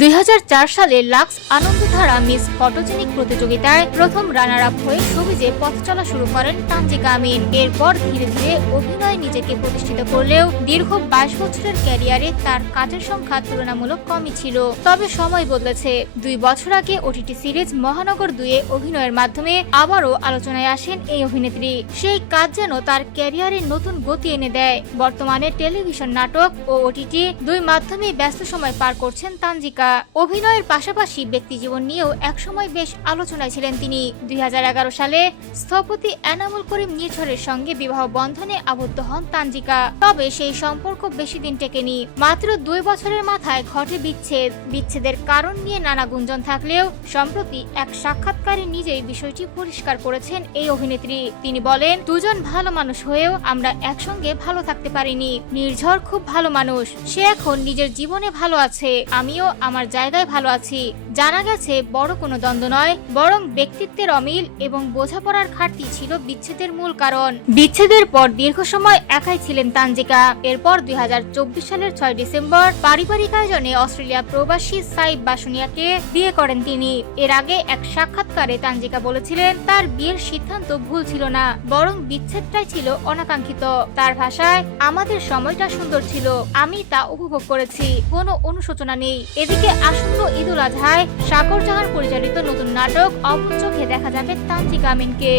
2004 সালে lux Anandadhara miss photogenic প্রতিযোগিতায় প্রথম রানার আপ হয়ে সবিজে পথ চলা শুরু করেন তানজিকা আমিন। এরপর ধীরে ধীরে অভিনয়ে নিজেকে প্রতিষ্ঠিত করলেও দীর্ঘ 22 বছরের ক্যারিয়ারে তার কাজের সংখ্যা তুলনামূলক কমই ছিল। তবে সময় বদলেছে। 2 বছর আগে ওটিটি সিরিজ মহানগর 2-এ অভিনয়ের মাধ্যমে আবারও আলোচনায় আসেন এই অভিনেত্রী। সেই কাজ যেন তার ক্যারিয়ারে নতুন গতি এনে দেয়। বর্তমানে টেলিভিশন, নাটক ও ওটিটি দুই মাধ্যমে ব্যস্ত সময় পার করছেন তানজিকা। অভিনয়ের পাশাপাশি ব্যক্তিজীবন নিয়েও একসময় বেশ আলোচনায় ছিলেন তিনি। 2011 সালে স্থপতি এনামুল করিম নির্ঝরের সঙ্গে বিবাহ বন্ধনে আবদ্ধ হন তানজিকা। তবে সেই সম্পর্ক বেশি দিন টেকেনি। মাত্র 2 বছরের মাথায় ঘটে বিচ্ছেদ। বিচ্ছেদের কারণ নিয়ে নানা গুঞ্জন থাকলেও সম্প্রতি এক সাক্ষাৎকারে নিজেই বিষয়টি পরিষ্কার করেছেন এই অভিনেত্রী। তিনি বলেন, দুজন ভালো মানুষ হয়েও আমরা একসঙ্গে ভালো থাকতে পারিনি। নির্ঝর খুব ভালো মানুষ, সে এখন নিজের জীবনে ভালো আছে, আমিও আমার জায়গায় ভালো আছি। জানা গেছে বড় কোনো দ্বন্দ্ব নয়, বরং ব্যক্তিত্বের অমিল এবং বোঝাপড়ার ঘাটতি ছিল বিচ্ছেদের মূল কারণ। বিচ্ছেদের পর দীর্ঘ সময় একাই ছিলেন তানজিকা। এরপর 2024 সালের 6 ডিসেম্বর পারিবারিক আয়োজনে অস্ট্রেলিয়া প্রবাসী সাইব বাসুনিয়াকে বিয়ে করেন তিনি। এর আগে এক সাক্ষাৎকারে তানজিকা বলেছিলেন, তার বিয়ের সিদ্ধান্ত ভুল ছিল না, বরং বিচ্ছেদটাই ছিল অনাকাঙ্ক্ষিত। তার ভাষায়, আমাদের সময়টা সুন্দর ছিল, আমি তা উপভোগ করেছি, কোনো অনুশোচনা নেই। এদিকে আসন্ন ঈদুল আজহায় সাগর জাহান পরিচালিত নতুন নাটক অপর চোখে দেখা যাবে তানজিকা আমিনকে।